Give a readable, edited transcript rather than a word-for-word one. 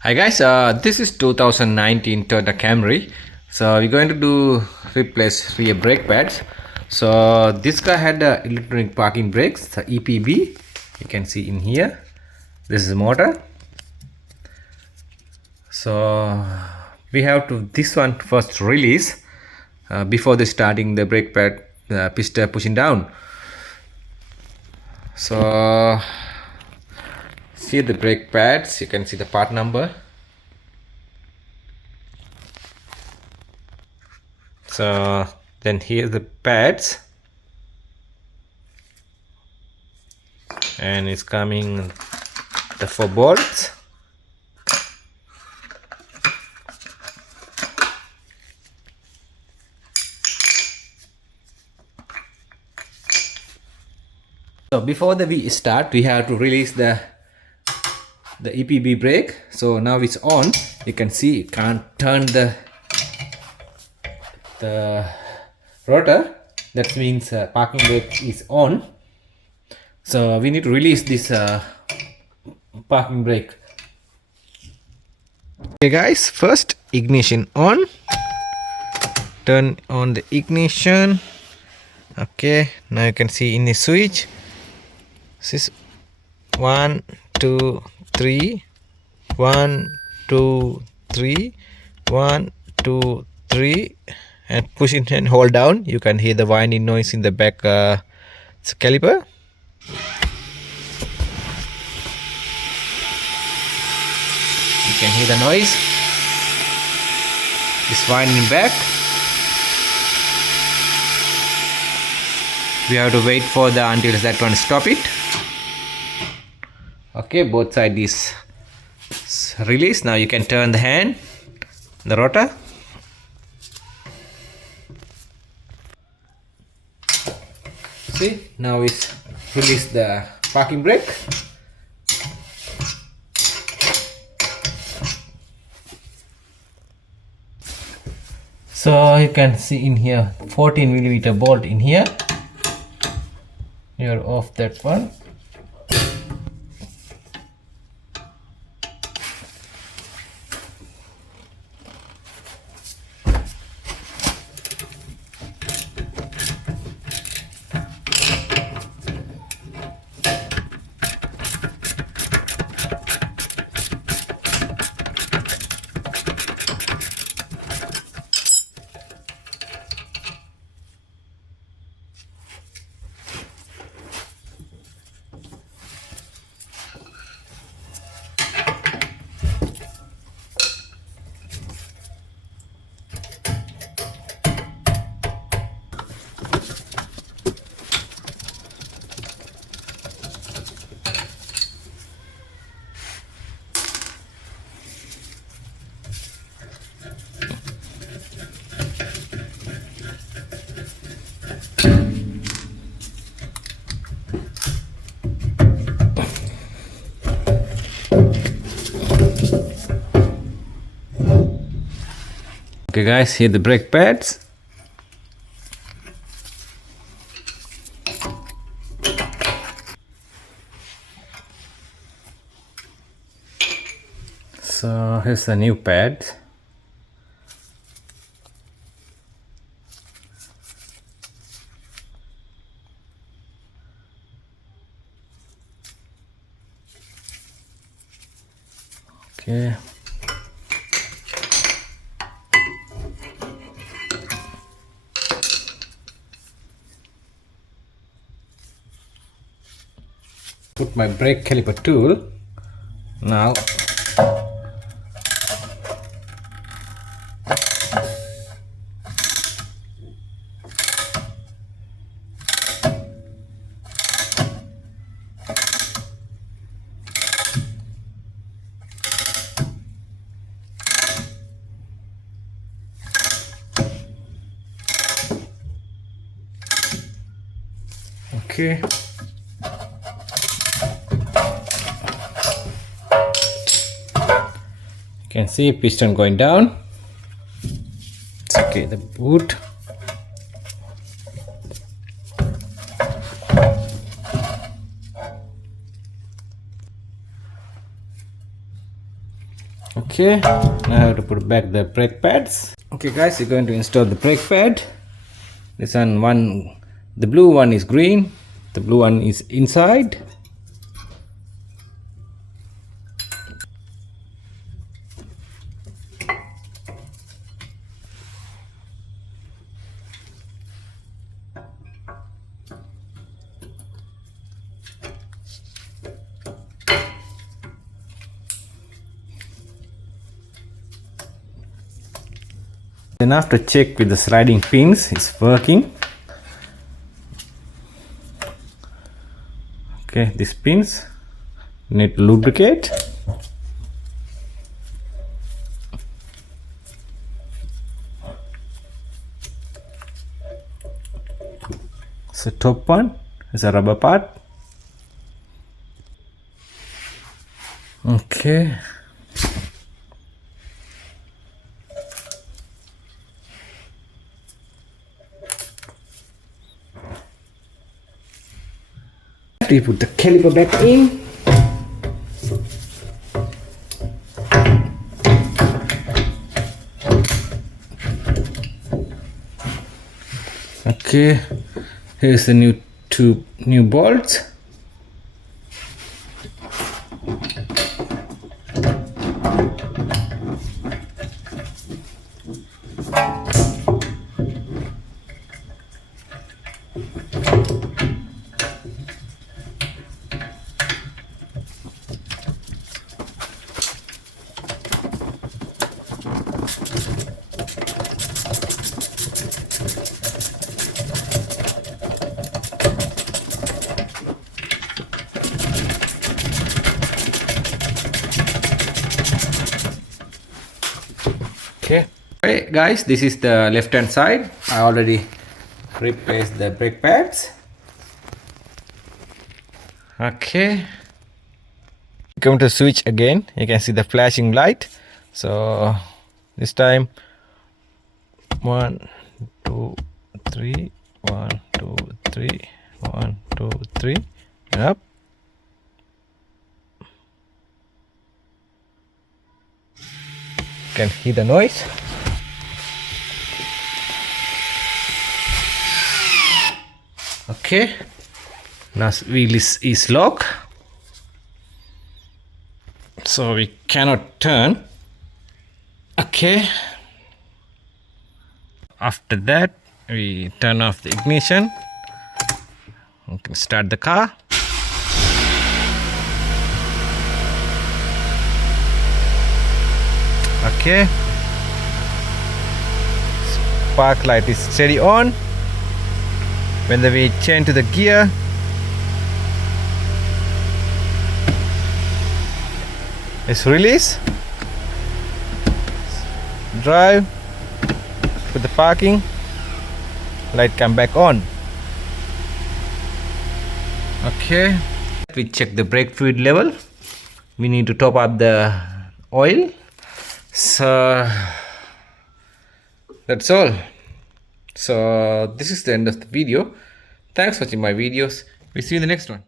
Hi guys, this is 2019 Toyota Camry. So we're going to replace rear brake pads. So this car had electronic parking brakes, the EPB. You can see in here. This is the motor. So we have to this one first release before the starting the brake pad piston pushing down. So see the brake pads. You can see the part number. So then here's the pads, and it's coming the 4 bolts. So before we start, we have to release the EPB brake. So now it's on. You can see you can't turn the rotor. That means parking brake is on. So we need to release this parking brake. Okay guys, first ignition on. Turn on the ignition. Okay, now you can see in the switch. This is 1 2 3 1 2 3 1 2 3 and push it and hold down. You can hear the whining noise in the back caliper. You can hear the noise. It's whining back. We have to wait for until that one stop it. Okay, both side is released. Now you can turn the hand, the rotor. See, now it's release the parking brake. So you can see in here 14mm bolt in here. You're off that one. Okay guys, here the brake pads. So here's the new pad. Okay. Put my brake caliper tool. Now okay. You can see piston going down. It's okay, the boot. Okay, now I have to put back the brake pads. Okay guys, we're going to install the brake pad. This one, the blue one is green, the blue one is inside. Then after check with the sliding pins, it's working. Okay, these pins need to lubricate. So top one is a rubber part. Okay. We put the caliper back in. Okay, here's the new bolts. Okay. Hey guys, this is the left hand side. I already replaced the brake pads. Okay. Come to switch again. You can see the flashing light. So this time 1, 2, 3, 1, 2, 3, 1, 2, 3, up. Can hear the noise. Okay, now wheel is locked, so we cannot turn. Okay, after that we turn off the ignition. We can start the car. Okay, spark light is steady on. When we change to the gear, it's release, drive, put the parking, light come back on. Okay, we check the brake fluid level. We need to top up the oil. So that's all. So this is the end of the video. Thanks for watching my videos. We'll see you in the next one.